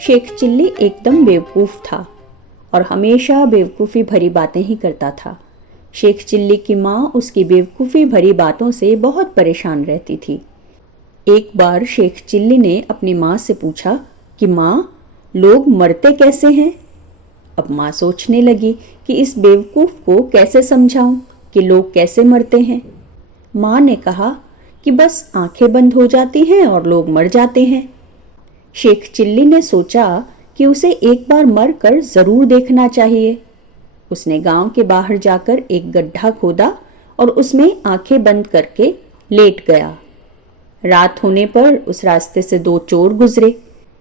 Sheikh chilli एकदम बेवकूफ़ था और हमेशा बेवकूफ़ी भरी बातें ही करता था। शेख चिल्ली की माँ उसकी बेवकूफ़ी भरी बातों से बहुत परेशान रहती थी। एक बार शेख चिल्ली ने अपनी माँ से पूछा कि माँ, लोग मरते कैसे हैं? अब माँ सोचने लगी कि इस बेवकूफ़ को कैसे समझाऊं कि लोग कैसे मरते हैं। माँ ने कहा कि बस आंखें बंद हो जाती हैं और लोग मर जाते हैं। शेख चिल्ली ने सोचा कि उसे एक बार मर कर ज़रूर देखना चाहिए। उसने गांव के बाहर जाकर एक गड्ढा खोदा और उसमें आंखें बंद करके लेट गया। रात होने पर उस रास्ते से दो चोर गुजरे।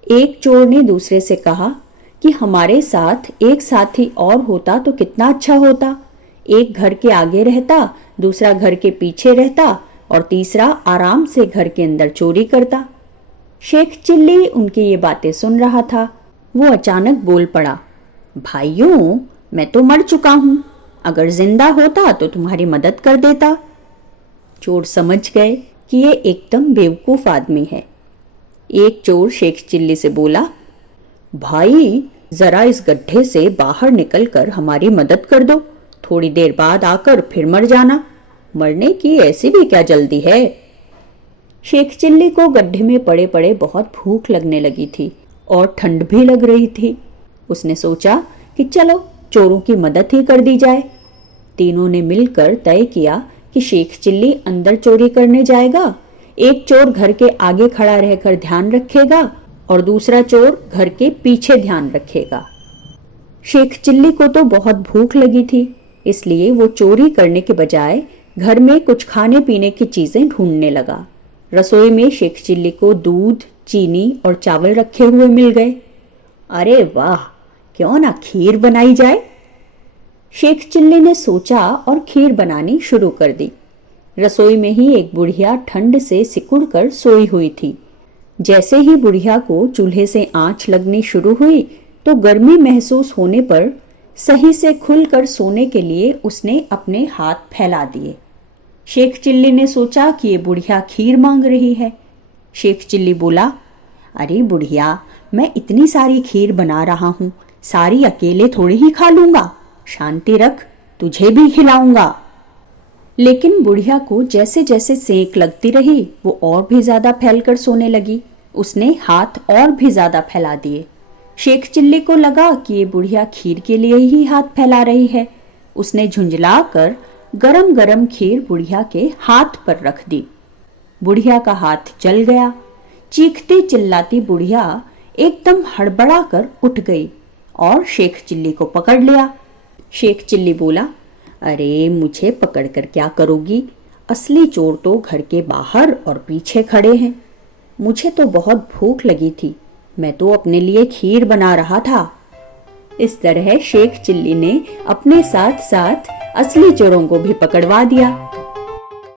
एक चोर ने दूसरे से कहा कि हमारे साथ एक साथी और होता तो कितना अच्छा होता। एक घर के आगे रहता, दूसरा घर के पीछे रहता और तीसरा आराम से घर के अंदर चोरी करता। शेख चिल्ली उनकी ये बातें सुन रहा था। वो अचानक बोल पड़ा, भाइयों, मैं तो मर चुका हूं। अगर जिंदा होता तो तुम्हारी मदद कर देता। चोर समझ गए कि ये एकदम बेवकूफ आदमी है। एक चोर शेख चिल्ली से बोला, भाई, जरा इस गड्ढे से बाहर निकलकर हमारी मदद कर दो। थोड़ी देर बाद आकर फिर मर जाना। मरने की ऐसी भी क्या जल्दी है? शेख चिल्ली को गड्ढे में पड़े पड़े बहुत भूख लगने लगी थी और ठंड भी लग रही थी। उसने सोचा कि चलो चोरों की मदद ही कर दी जाए। तीनों ने मिलकर तय किया कि शेख चिल्ली अंदर चोरी करने जाएगा। एक चोर घर के आगे खड़ा रहकर ध्यान रखेगा और दूसरा चोर घर के पीछे ध्यान रखेगा। शेख चिल्ली को तो बहुत भूख लगी थी, इसलिए वो चोरी करने के बजाय घर में कुछ खाने पीने की चीजें ढूंढने लगा। रसोई में शेख चिल्ली को दूध, चीनी और चावल रखे हुए मिल गए। अरे वाह, क्यों ना खीर बनाई जाए? शेख चिल्ली ने सोचा और खीर बनानी शुरू कर दी। रसोई में ही एक बुढ़िया ठंड से सिकुड़ कर सोई हुई थी। जैसे ही बुढ़िया को चूल्हे से आंच लगनी शुरू हुई तो गर्मी महसूस होने पर सही से खुलकर सोने के लिए उसने अपने हाथ फैला दिए। शेख चिल्ली ने सोचा कि ये बुढ़िया खीर मांग रही है। शेख चिल्ली बोला, अरे बुढ़िया, मैं इतनी सारी खीर बना रहा हूँ, सारी अकेले थोड़ी ही खा लूंगा। शांति रख, तुझे भी खिलाऊंगा। लेकिन बुढ़िया को जैसे जैसे सेक लगती रही वो और भी ज्यादा फैलकर सोने लगी। उसने हाथ और भी ज्यादा फैला दिए। शेख चिल्ली को लगा कि ये बुढ़िया खीर के लिए ही हाथ फैला रही है। उसने झुंझलाकर गरम गरम खीर बुढ़िया के हाथ पर रख दी। बुढ़िया का हाथ जल गया। चीखती चिल्लाती बुढ़िया एकदम हड़बड़ा कर उठ गई और शेख चिल्ली को पकड़ लिया। शेख चिल्ली बोला, अरे मुझे पकड़कर क्या करोगी? असली चोर तो घर के बाहर और पीछे खड़े हैं। मुझे तो बहुत भूख लगी थी, मैं तो अपने लिए खीर बना रहा था। इस तरह शेख चिल्ली ने अपने साथ साथ असली चोरों को भी पकड़वा दिया।